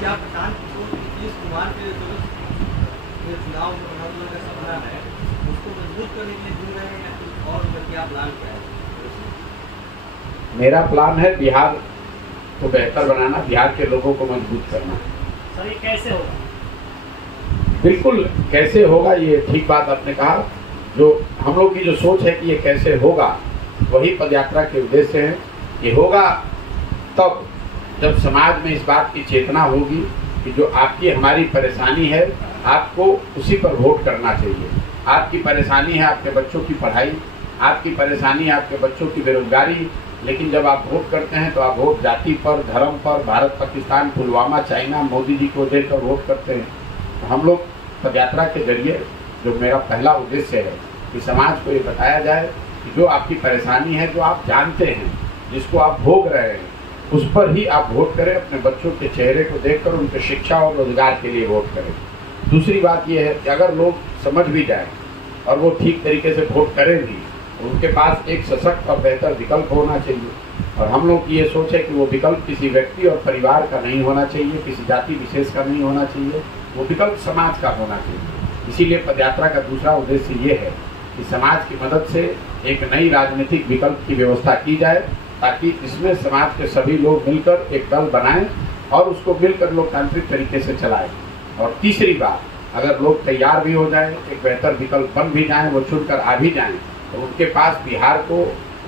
क्या प्रशांत किशोर नीतीश कुमार के जो चुनाव का सपना है उसको मजबूत करने के लिए जुड़ रहे हैं या कुछ और उनका क्या प्लान क्या है? मेरा प्लान है बिहार को बेहतर बनाना, बिहार के लोगों को मजबूत करना। सर ये कैसे होगा? बिल्कुल कैसे होगा, ये ठीक बात आपने कहा। जो हम लोग की जो सोच है कि ये कैसे होगा, वही पदयात्रा के उद्देश्य है। ये होगा तब जब समाज में इस बात की चेतना होगी कि जो आपकी हमारी परेशानी है आपको उसी पर वोट करना चाहिए। आपकी परेशानी है आपके बच्चों की पढ़ाई, आपकी परेशानी है आपके बच्चों की बेरोजगारी, लेकिन जब आप वोट करते हैं तो आप वोट जाति पर, धर्म पर, भारत पाकिस्तान, पुलवामा, चाइना, मोदी जी को देकर वोट करते हैं। तो हम लोग पदयात्रा के जरिए जो मेरा पहला उद्देश्य है कि समाज को ये बताया जाए कि जो आपकी परेशानी है, जो आप जानते हैं, जिसको आप भोग रहे हैं, उस पर ही आप वोट करें। अपने बच्चों के चेहरे को देखकर उनके शिक्षा और रोजगार के लिए वोट करें। दूसरी बात यह है कि अगर लोग समझ भी जाएं और वो ठीक तरीके से वोट करें भी, उनके पास एक सशक्त और बेहतर विकल्प होना चाहिए। और हम लोग की ये सोच है कि वो विकल्प किसी व्यक्ति और परिवार का नहीं होना चाहिए, किसी जाति विशेष का नहीं होना चाहिए, वो विकल्प समाज का होना चाहिए। इसीलिए पदयात्रा का दूसरा उद्देश्य ये है कि समाज की मदद से एक नई राजनीतिक विकल्प की व्यवस्था की जाए, ताकि इसमें समाज के सभी लोग मिलकर एक दल बनाएं और उसको मिलकर लोकतांत्रिक तरीके से चलाएं। और तीसरी बात, अगर लोग तैयार भी हो जाएं, एक बेहतर विकल्प बन भी जाएं, वो चुनकर आ भी जाएं, तो उनके पास बिहार को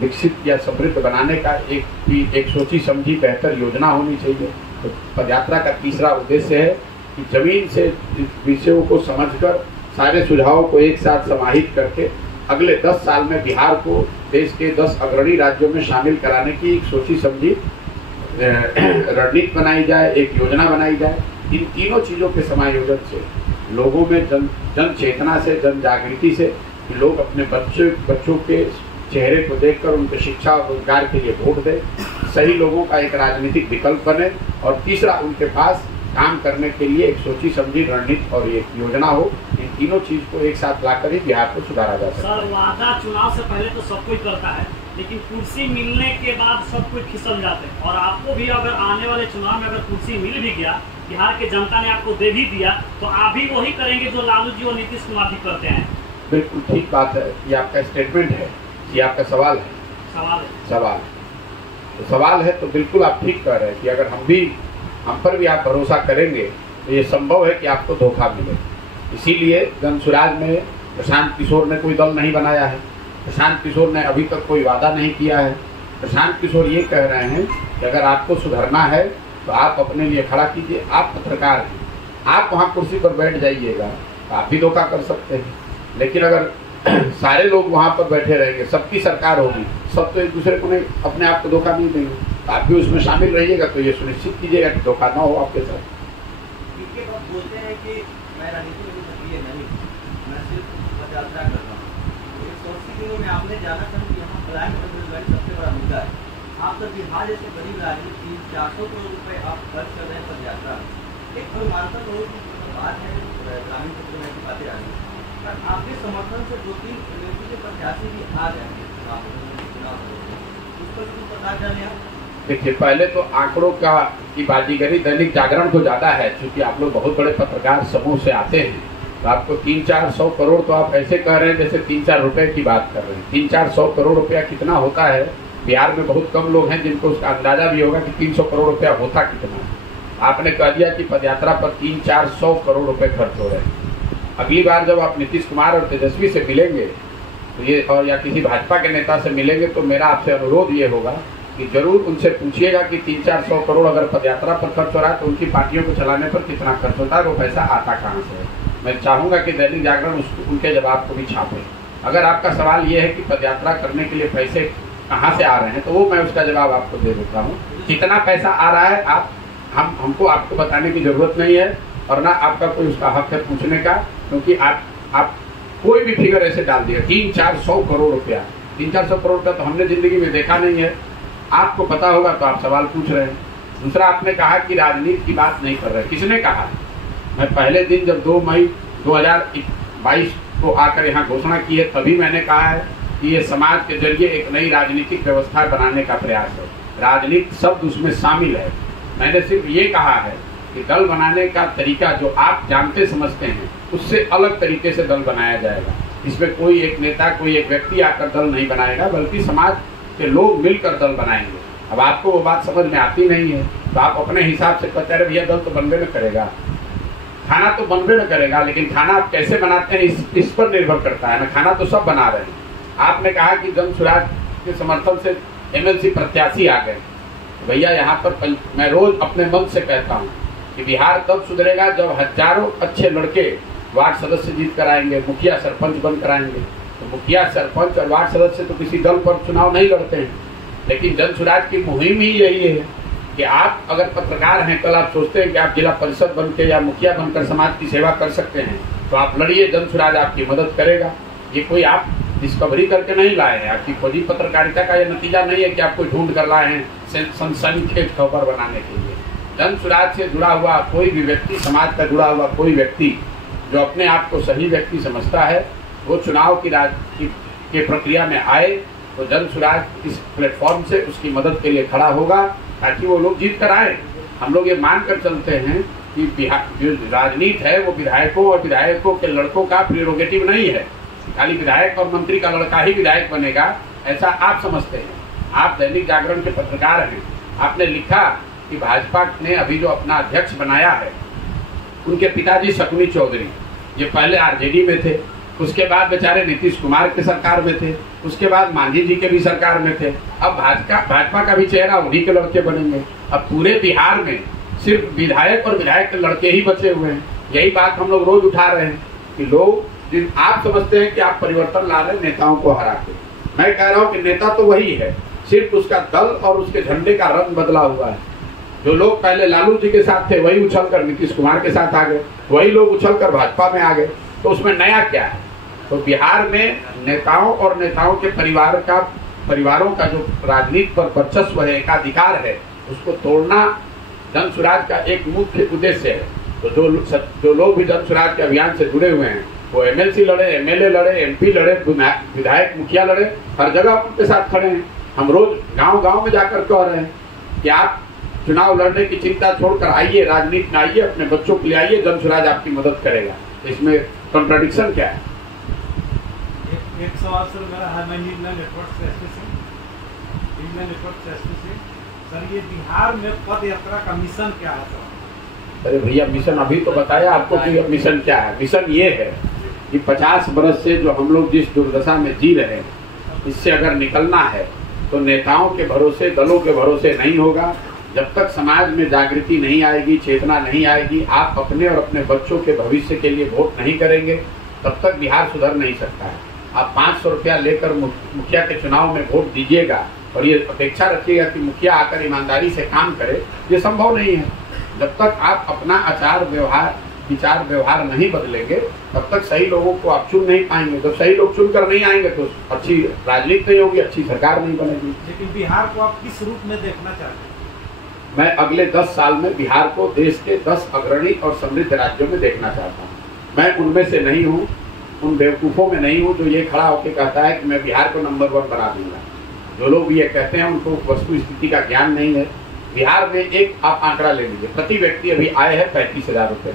विकसित या समृद्ध बनाने का एक सोची समझी बेहतर योजना होनी चाहिए। तो पदयात्रा का तीसरा उद्देश्य है कि जमीन से विषयों को समझकर सारे सुझावों को एक साथ समाहित करके अगले 10 साल में बिहार को देश के 10 अग्रणी राज्यों में शामिल कराने की एक सोची समझी रणनीति बनाई जाए, एक योजना बनाई जाए। इन तीनों चीज़ों के समायोजन से लोगों में जन चेतना से, जन जागृति से, कि लोग अपने बच्चों के चेहरे को देखकर उनके शिक्षा और रोजगार के लिए वोट दें, सही लोगों का एक राजनीतिक विकल्प बने, और तीसरा उनके पास काम करने के लिए एक सोची समझी रणनीति और एक योजना हो। इन तीनों चीज को एक साथ लाकर ही बिहार को सुधारा जा सकता है। सर वादा चुनाव से पहले तो सब कोई करता है, लेकिन कुर्सी मिलने के बाद सब कोई फिसल जाते हैं। और आपको भी अगर आने वाले चुनाव में अगर कुर्सी मिल भी गया, बिहार के जनता ने आपको दे भी दिया, तो आप भी वही करेंगे जो लालू जी और नीतीश कुमार जी करते हैं। बिल्कुल ठीक बात है। ये आपका स्टेटमेंट है, ये आपका सवाल है। सवाल है तो बिल्कुल आप ठीक कह रहे हैं कि अगर हम पर भी आप भरोसा करेंगे तो ये संभव है कि आपको धोखा मिले। इसीलिए जनसुराज में प्रशांत किशोर ने कोई दल नहीं बनाया है, प्रशांत किशोर ने अभी तक कोई वादा नहीं किया है। प्रशांत किशोर ये कह रहे हैं कि अगर आपको सुधरना है तो आप अपने लिए खड़ा कीजिए। आप पत्रकार हैं, आप वहाँ कुर्सी पर बैठ जाइएगा तो आप भी धोखा कर सकते हैं। लेकिन अगर सारे लोग वहाँ पर बैठे रहेंगे, सबकी सरकार होगी, सब तो एक दूसरे को नहीं, अपने आप को धोखा नहीं देंगे, तो आप भी उसमें शामिल रहिएगा। तो ये सुनिश्चित कीजिएगा कि धोखा ना हो आपके साथ। बोलते हैं कि मैं राजनीति में सक्रिय नहीं, मैं सिर्फ पदयात्रा कर रहा हूँ। 180 दिनों में आपने जाना था कि यहाँ पलायन और बेरोजगारी सबसे बड़ा मुद्दा है। आप तक बिहार जैसे गरीब राज्य की 400 करोड़ रुपए आप खर्च कर रहे हैं पदयात्रा। एक अनुमानता लोगों की बात है, ग्रामीण क्षेत्र में बातें आ रही है, आपके समर्थन से 2-3 एमएलसी के प्रत्याशी भी आ जाएंगे चुनाव, उस पर कुछ पता चले आप? देखिए, पहले तो आंकड़ों की बाजीगरी दैनिक जागरण को ज्यादा है, क्योंकि आप लोग बहुत बड़े पत्रकार समूह से आते हैं, तो आपको 300-400 करोड़ तो आप ऐसे कह रहे हैं जैसे 3-4 रुपए की बात कर रहे हैं। 300-400 करोड़ रुपया कितना होता है, बिहार में बहुत कम लोग हैं जिनको उसका अंदाजा भी होगा कि 300 करोड़ रुपया होता कितना। आपने कह दिया कि पदयात्रा पर 300-400 करोड़ रुपए खर्च हो रहे हैं। अगली बार जब आप नीतीश कुमार और तेजस्वी से मिलेंगे तो ये, और या किसी भाजपा के नेता से मिलेंगे, तो मेरा आपसे अनुरोध ये होगा कि जरूर उनसे पूछिएगा कि 300-400 करोड़ अगर पदयात्रा पर खर्च हो रहा है तो उनकी पार्टियों को चलाने पर कितना खर्च होता है, वो पैसा आता कहाँ से है। मैं चाहूँगा कि दैनिक जागरण उनके जवाब को भी छापे। अगर आपका सवाल ये है कि पदयात्रा करने के लिए पैसे कहाँ से आ रहे हैं, तो वो मैं उसका जवाब आपको दे देता हूँ। कितना पैसा आ रहा है हमको आपको बताने की जरूरत नहीं है, और ना आपका कोई उसका हक है पूछने का, क्योंकि आप कोई भी फिगर ऐसे डाल दिया 300-400 करोड़ रुपया। 300-400 करोड़ का तो हमने जिंदगी में देखा नहीं है। आपको पता होगा तो आप सवाल पूछ रहे हैं। दूसरा, आपने कहा कि राजनीति की बात नहीं कर रहे। किसने कहा? मैं पहले दिन जब 2 मई 2022 को आकर यहाँ घोषणा की है, तभी मैंने कहा है कि ये समाज के जरिए एक नई राजनीतिक व्यवस्था बनाने का प्रयास है। राजनीति शब्द उसमें शामिल है। मैंने सिर्फ ये कहा है कि दल बनाने का तरीका जो आप जानते समझते हैं उससे अलग तरीके से दल बनाया जाएगा। इसमें कोई एक नेता, कोई एक व्यक्ति आकर दल नहीं बनाएगा, बल्कि समाज के लोग मिलकर दल बनाएंगे। अब आपको वो बात समझ में आती नहीं है तो आप अपने हिसाब से कहते हैं भैया दल तो बनबे न करेगा, खाना तो बनबे न करेगा, लेकिन खाना आप कैसे बनाते हैं इस पर निर्भर करता है ना। खाना तो सब बना रहे हैं। आपने कहा कि जन सुराज के समर्थन से एमएलसी प्रत्याशी आ गए। भैया यहाँ पर मैं रोज अपने मन से कहता हूँ कि बिहार तब सुधरेगा जब हजारों अच्छे लड़के वार्ड सदस्य जीत कर आएंगे, मुखिया सरपंच बन कर आएंगे। तो मुखिया सरपंच और वार्ड सदस्य तो किसी दल पर चुनाव नहीं लड़ते हैं, लेकिन जन सुराज की मुहिम ही यही है कि आप अगर पत्रकार हैं, कल आप सोचते हैं कि आप जिला परिषद बन के या मुखिया बनकर समाज की सेवा कर सकते हैं, तो आप लड़िए, जन सुराज आपकी मदद करेगा। ये कोई आप डिस्कवरी करके नहीं लाए हैं, आपकी खोजी पत्रकारिता का ये नतीजा नहीं है कि आप कोई ढूंढ कर लाए हैं सनसनीखेज खबर बनाने के लिए। जन सुराज से जुड़ा हुआ कोई भी व्यक्ति, समाज का जुड़ा हुआ कोई व्यक्ति जो अपने आप को सही व्यक्ति समझता है, वो चुनाव की प्रक्रिया में आए तो जन सुराज इस प्लेटफॉर्म से उसकी मदद के लिए खड़ा होगा ताकि वो लोग जीत कर आए। हम लोग ये मान कर चलते हैं कि जो राजनीति है वो विधायकों और विधायकों के लड़कों का प्रेरोगेटिव नहीं है, खाली विधायक और मंत्री का लड़का ही विधायक बनेगा ऐसा आप समझते हैं। आप दैनिक जागरण के पत्रकार हैं, आपने लिखा कि भाजपा ने अभी जो अपना अध्यक्ष बनाया है, उनके पिताजी शकुनी चौधरी, ये पहले आरजेडी में थे, उसके बाद बेचारे नीतीश कुमार के सरकार में थे, उसके बाद मांझी जी के भी सरकार में थे, अब भाजपा का भी चेहरा उन्हीं के लड़के बनेंगे। अब पूरे बिहार में सिर्फ विधायक और विधायक के लड़के ही बचे हुए हैं। यही बात हम लोग रोज उठा रहे हैं कि लोग जिन आप समझते हैं कि आप परिवर्तन ला रहे हैं नेताओं को हरा के, मैं कह रहा हूं कि नेता तो वही है, सिर्फ उसका दल और उसके झंडे का रंग बदला हुआ है। जो लोग पहले लालू जी के साथ थे वही उछलकर नीतीश कुमार के साथ आ गए, वही लोग उछलकर भाजपा में आ गए, तो उसमें नया क्या है? तो बिहार में नेताओं और नेताओं के परिवारों का जो राजनीति पर वर्चस्व है, एकाधिकार है, उसको तोड़ना जन सुराज का एक मुख्य उद्देश्य है। तो जो लोग भी जन सुराज के अभियान से जुड़े हुए हैं, वो एमएलसी लड़े, एमएलए लड़े, एमपी लड़े, विधायक मुखिया लड़े, हर जगह उनके साथ खड़े हैं। हम रोज गांव-गांव में जाकर कह रहे हैं कि आप चुनाव लड़ने की चिंता छोड़कर आइए, राजनीति में आइए, अपने बच्चों के लिए आइए, जन सुराज आपकी मदद करेगा। इसमें कॉन्ट्रडिक्शन क्या है? एक सवाल सर मेरा है, मैं न्यूज़ नेटवर्क से सर, ये बिहार में पद यात्रा का मिशन क्या है सर? अरे भैया, मिशन अभी तो बताया आपको कि मिशन क्या है। मिशन ये है कि 50 बरस से जो हम लोग जिस दुर्दशा में जी रहे हैं, इससे अगर निकलना है तो नेताओं के भरोसे, दलों के भरोसे नहीं होगा। जब तक समाज में जागृति नहीं आएगी, चेतना नहीं आएगी, आप अपने और अपने बच्चों के भविष्य के लिए वोट नहीं करेंगे, तब तक बिहार सुधर नहीं सकता है। आप 500 रुपया लेकर मुखिया के चुनाव में वोट दीजिएगा और ये अपेक्षा रखिएगा कि मुखिया आकर ईमानदारी से काम करे, ये संभव नहीं है। जब तक आप अपना विचार व्यवहार नहीं बदलेंगे, तब तक सही लोगों को आप चुन नहीं पाएंगे। जब सही लोग चुनकर नहीं आएंगे तो अच्छी राजनीति नहीं होगी, अच्छी सरकार नहीं बनेगी। लेकिन बिहार को आप किस रूप में देखना चाहते हैं? मैं अगले 10 साल में बिहार को देश के 10 अग्रणी और समृद्ध राज्यों में देखना चाहता हूँ। मैं उनमें से नहीं हूँ, उन बेवकूफ़ों में नहीं हूँ जो ये खड़ा होकर कहता है कि मैं बिहार को नंबर 1 बना दूंगा। जो लोग ये कहते हैं उनको वस्तु स्थिति का ज्ञान नहीं है। बिहार में एक आप आंकड़ा ले लीजिए, प्रति व्यक्ति अभी आय है 35,000 रुपये।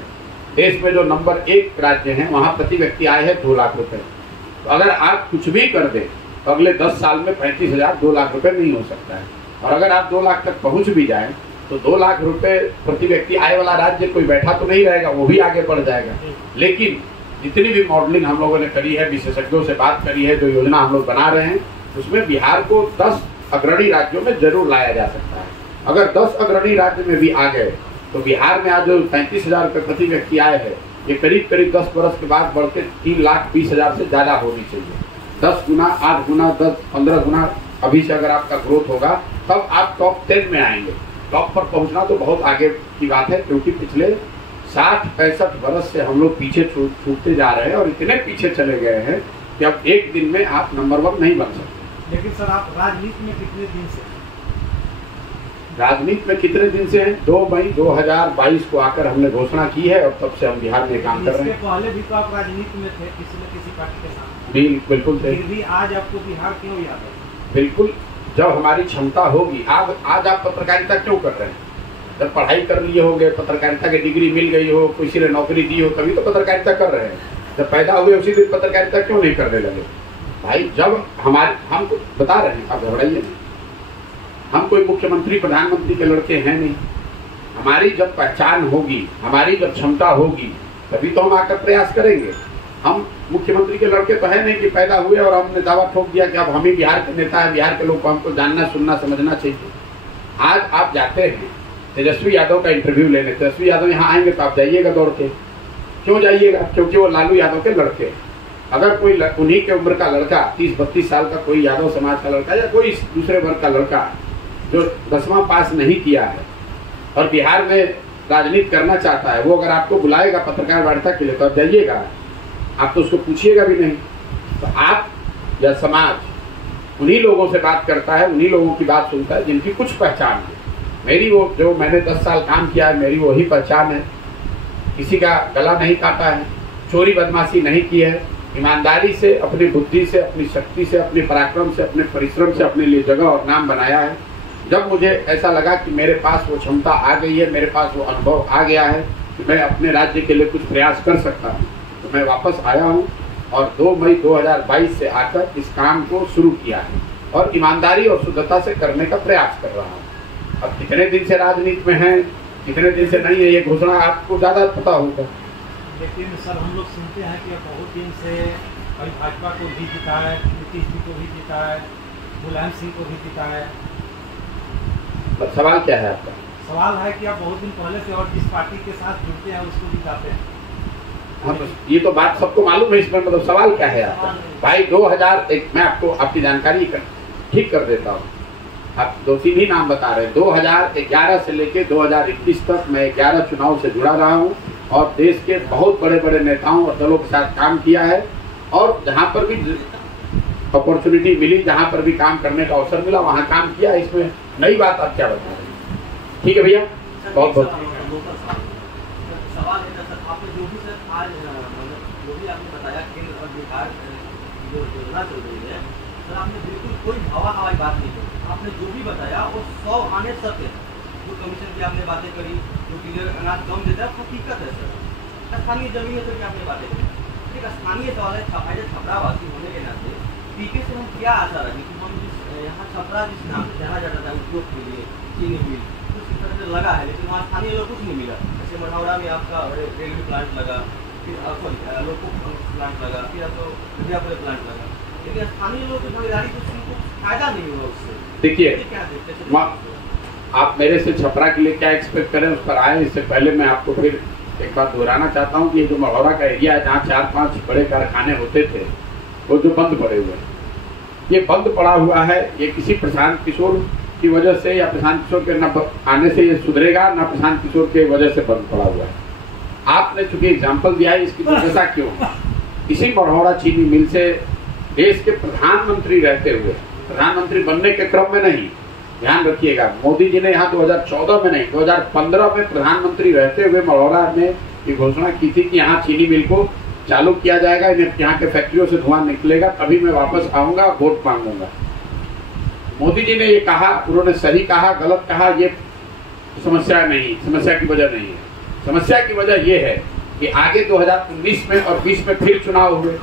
देश में जो नंबर 1 राज्य है वहाँ प्रति व्यक्ति आय है 2 लाख रुपये। तो अगर आप कुछ भी कर दें तो अगले 10 साल में 35,000 2 लाख रुपये नहीं हो सकता है। और अगर आप 2 लाख तक पहुँच भी जाएं तो 2 लाख रुपए प्रति व्यक्ति आय वाला राज्य कोई बैठा तो नहीं रहेगा, वो भी आगे बढ़ जाएगा। लेकिन जितनी भी मॉडलिंग हम लोगों ने करी है, विशेषज्ञों से बात करी है, जो योजना हम लोग बना रहे हैं, उसमें बिहार को 10 अग्रणी राज्यों में जरूर लाया जा सकता है। अगर 10 अग्रणी राज्य में भी आ गए तो बिहार में आज जो 35,000 रुपये प्रति व्यक्ति आय है, ये करीब 10 वर्ष के बाद बढ़ के 3,20,000 से ज़्यादा होनी चाहिए। 10 गुना, 8 गुना, 10, 15 गुना अभी से अगर आपका ग्रोथ होगा, तब आप टॉप 10 में आएंगे। टॉप पर पहुंचना तो बहुत आगे की बात है, क्योंकि पिछले 60-65 वर्ष से हम लोग पीछे छूटते जा रहे हैं और इतने पीछे चले गए हैं कि अब एक दिन में आप नंबर 1 नहीं बन सकते। लेकिन सर, आप राजनीति में कितने दिन से? राजनीति में कितने दिन से हैं? 2 मई 2022 को आकर हमने घोषणा की है और तब से हम बिहार में काम कर रहे हैं। इसके पहले भी तो आप राजनीति में थे, किसी न किसी पार्टी के साथ। बिल्कुल थे। फिर भी आज आपको बिहार क्यों याद है? बिल्कुल, जब हमारी क्षमता होगी। आज आप पत्रकारिता क्यों कर रहे हैं? जब पढ़ाई कर लिए होंगे, पत्रकारिता की डिग्री मिल गई हो, किसी ने नौकरी दी हो, तभी तो पत्रकारिता कर रहे हैं। जब पैदा हुए उसी दिन पत्रकारिता क्यों नहीं करने लगे? भाई जब हम बता रहे हैं, आप घबराइए नहीं, हम कोई मुख्यमंत्री प्रधानमंत्री के लड़के हैं नहीं। हमारी जब पहचान होगी, हमारी जब क्षमता होगी, तभी तो हम आकर प्रयास करेंगे। हम मुख्यमंत्री के लड़के तो है नहीं कि पैदा हुए और हमने दावा ठोक दिया कि अब हम ही बिहार के नेता है, बिहार के लोग को हमको जानना सुनना समझना चाहिए। आज आप जाते हैं तेजस्वी यादव का इंटरव्यू लेने, तेजस्वी यादव यहाँ आएंगे तो आप जाइएगा दौड़ के। क्यों जाइएगा? क्योंकि वो लालू यादव के लड़के। अगर कोई उन्हीं के उम्र का लड़का, 30-32 साल का कोई यादव समाज का लड़का या कोई दूसरे वर्ग का लड़का जो 10वां पास नहीं किया है और बिहार में राजनीति करना चाहता है, वो अगर आपको बुलाएगा पत्रकार वार्ता के लिए तो आप जाइएगा? आप तो उसको पूछिएगा भी नहीं। तो आप या समाज उन्हीं लोगों से बात करता है, उन्हीं लोगों की बात सुनता है जिनकी कुछ पहचान है। मेरी वो जो मैंने 10 साल काम किया है, मेरी वही पहचान है। किसी का गला नहीं काटा है, चोरी बदमाशी नहीं की है, ईमानदारी से, अपनी बुद्धि से, अपनी शक्ति से, अपने पराक्रम से, अपने परिश्रम से अपने लिए जगह और नाम बनाया है। जब मुझे ऐसा लगा कि मेरे पास वो क्षमता आ गई है, मेरे पास वो अनुभव आ गया है कि मैं अपने राज्य के लिए कुछ प्रयास कर सकता हूँ, तो मैं वापस आया हूँ और 2 मई 2022 से आकर इस काम को शुरू किया है और ईमानदारी और शुद्धता से करने का प्रयास कर रहा हूँ। अब कितने दिन से राजनीति में है, कितने दिन से नहीं है, ये घोषणा आपको ज्यादा पता होगा। लेकिन सर हम लोग सुनते हैं कि बहुत दिन से कभी भाजपा को भी जीता है, नीतीश जी को भी जीता है, मुलायम सिंह को भी जीता है। सवाल क्या है आपका? सवाल है कि आप बहुत दिन पहले से और जिस पार्टी के साथ जुड़ते हैं उसको जिताते हैं। हाँ, तो ये तो बात सबको मालूम है, इसमें मतलब सवाल क्या है आपका? भाई 2001 मैं आपको आपकी जानकारी ठीक कर देता हूँ। आप 2-3 ही नाम बता रहे हैं। 2011 से लेके 2021 तक मैं 11 चुनाव से जुड़ा रहा हूँ और देश के बहुत बड़े बड़े नेताओं और दलों के साथ काम किया है और जहाँ पर भी अपॉर्चुनिटी मिली, जहाँ पर भी काम करने का अवसर मिला, वहाँ काम किया। इसमें नई बात आप क्या बता रहे हैं? ठीक है भैया, बहुत बहुत सवाल है सर, आपने जो भी सर आज जो भी आपने बताया केंद्र और बिहार जो योजना चल रही है सर, आपने बिल्कुल कोई हवाई बात नहीं की। आपने जो भी बताया वो 100 आने सत्य है। जो कमीशन की आपने बातें करी, जो क्लियर अनाज कम देता है, हकीकत है सर। स्थानीय जमीन से भी आपने बातें करी। एक स्थानीय सवाल है, छपरावासी होने के नाते पीके से हम क्या आशा रखें कि हम यहाँ छपरा जिस नाम से जाना जाता था उद्योग के लिए, चीनी मिल कुछ इस तरह से लगा है, लेकिन वहाँ स्थानीय लोग कुछ नहीं मिला। जैसे मढ़ौरा में आपका रेलवे प्लांट लगा, फिर लोको प्लांट लगा, फिर आपको विद्यापुर प्लांट लगा, लेकिन स्थानीय लोग की भागीदारी कुछ उनको फायदा नहीं हुआ उससे। देखिए, आप मेरे से छपरा के लिए क्या एक्सपेक्ट करें उस पर आए। इससे पहले मैं आपको फिर एक बात दोहराना चाहता हूँ कि ये जो मढ़ौरा का एरिया है जहाँ 4-5 बड़े कारखाने होते थे, वो जो बंद पड़े हुए हैं, ये बंद पड़ा हुआ है। ये किसी प्रशांत किशोर की वजह से या प्रशांत किशोर के न आने से ये सुधरेगा, न प्रशांत किशोर के वजह से बंद पड़ा हुआ है। आपने चूंकि एग्जाम्पल दिया है, इसकी वजह क्यों? इसी मढ़ौरा चीनी मिल से देश के प्रधानमंत्री रहते हुए, प्रधानमंत्री बनने के क्रम में नहीं, ध्यान रखिएगा, मोदी जी ने यहाँ 2014 में नहीं 2015 में प्रधानमंत्री रहते हुए मढ़ौरा में ये घोषणा की थी कि यहाँ चीनी मिल को चालू किया जाएगा, यहाँ के फैक्ट्रियों से धुआं निकलेगा, तभी मैं वापस आऊंगा, वोट मांगूंगा। मोदी जी ने ये कहा, उन्होंने सही कहा गलत कहा ये समस्या नहीं, समस्या की वजह नहीं है। समस्या की वजह ये है कि आगे 2019 में और 20 में फिर चुनाव हुए,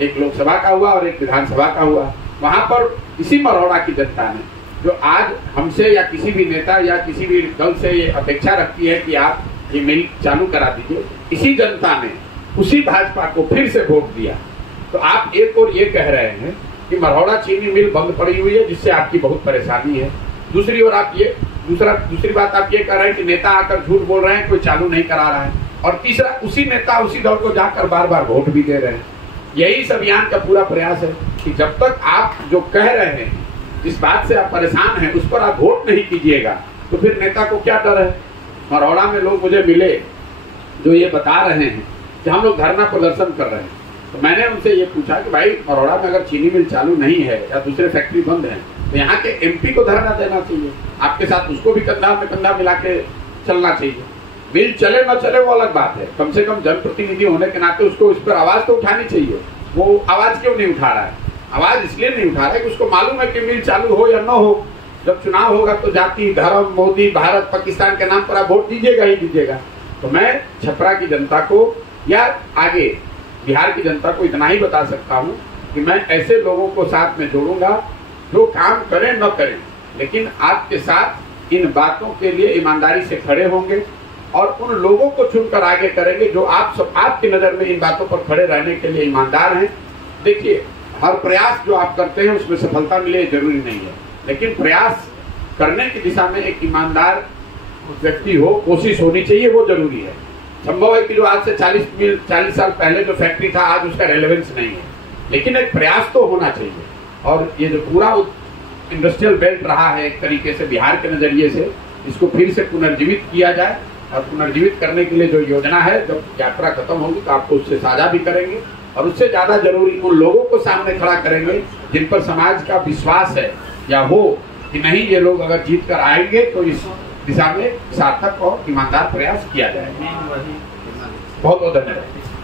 एक लोकसभा का हुआ और एक विधानसभा का हुआ। वहां पर इसी मढ़ौरा की जनता ने, जो आज हमसे या किसी भी नेता या किसी भी दल से ये अपेक्षा रखती है कि आप ये मिल चालू करा दीजिए, इसी जनता ने उसी भाजपा को फिर से वोट दिया। तो आप एक और ये कह रहे हैं कि मढ़ौरा चीनी मिल बंद पड़ी हुई है जिससे आपकी बहुत परेशानी है। दूसरी ओर आप ये दूसरी बात आप ये कह रहे हैं कि नेता आकर झूठ बोल रहे हैं, कोई चालू नहीं करा रहा है। और तीसरा, उसी नेता उसी दल को जाकर बार बार वोट भी दे रहे हैं। यही इस अभियान का पूरा प्रयास है कि जब तक आप जो कह रहे हैं, जिस बात से आप परेशान हैं, उस पर आप वोट नहीं कीजिएगा तो फिर नेता को क्या डर है। मढ़ौरा में लोग मुझे मिले जो ये बता रहे हैं कि हम लोग धरना प्रदर्शन कर रहे हैं, तो मैंने उनसे ये पूछा कि भाई मढ़ौरा में अगर चीनी मिल चालू नहीं है या दूसरे फैक्ट्री बंद है तो यहाँ के एमपी को धरना देना चाहिए, आपके साथ उसको भी कंधा में कंधा मिला के चलना चाहिए। मिल चले न चले वो अलग बात है, कम से कम जनप्रतिनिधि होने के नाते उसको इस पर आवाज तो उठानी चाहिए। वो आवाज क्यों नहीं उठा रहा है? आवाज इसलिए नहीं उठा रहा है कि उसको मालूम है कि मिल चालू हो या न हो, जब चुनाव होगा तो जाति धर्म मोदी भारत पाकिस्तान के नाम पर आप वोट दीजिएगा ही दीजिएगा। तो मैं छपरा की जनता को या आगे बिहार की जनता को इतना ही बता सकता हूँ कि मैं ऐसे लोगों को साथ में जोड़ूंगा जो काम करें न करें, लेकिन आपके साथ इन बातों के लिए ईमानदारी से खड़े होंगे और उन लोगों को चुनकर आगे करेंगे जो आप सब आपकी नजर में इन बातों पर खड़े रहने के लिए ईमानदार हैं। देखिए, हर प्रयास जो आप करते हैं उसमें सफलता मिले जरूरी नहीं है, लेकिन प्रयास करने की दिशा में एक ईमानदार व्यक्ति हो, कोशिश होनी चाहिए, वो जरूरी है। संभव है कि जो आज से 40 साल पहले जो फैक्ट्री था आज उसका रेलेवेंस नहीं है, लेकिन एक प्रयास तो होना चाहिए। और ये जो पूरा इंडस्ट्रियल बेल्ट रहा है एक तरीके से बिहार के नजरिए से, इसको फिर से पुनर्जीवित किया जाए और पुनर्जीवित करने के लिए जो योजना है, जब यात्रा खत्म होगी तो आपको उससे साझा भी करेंगे और उससे ज्यादा जरूरी उन लोगों को सामने खड़ा करेंगे जिन पर समाज का विश्वास है या हो कि नहीं, ये लोग अगर जीत कर आएंगे तो इस दिशा में सार्थक और ईमानदार प्रयास किया जाएगा। बहुत बहुत धन्यवाद।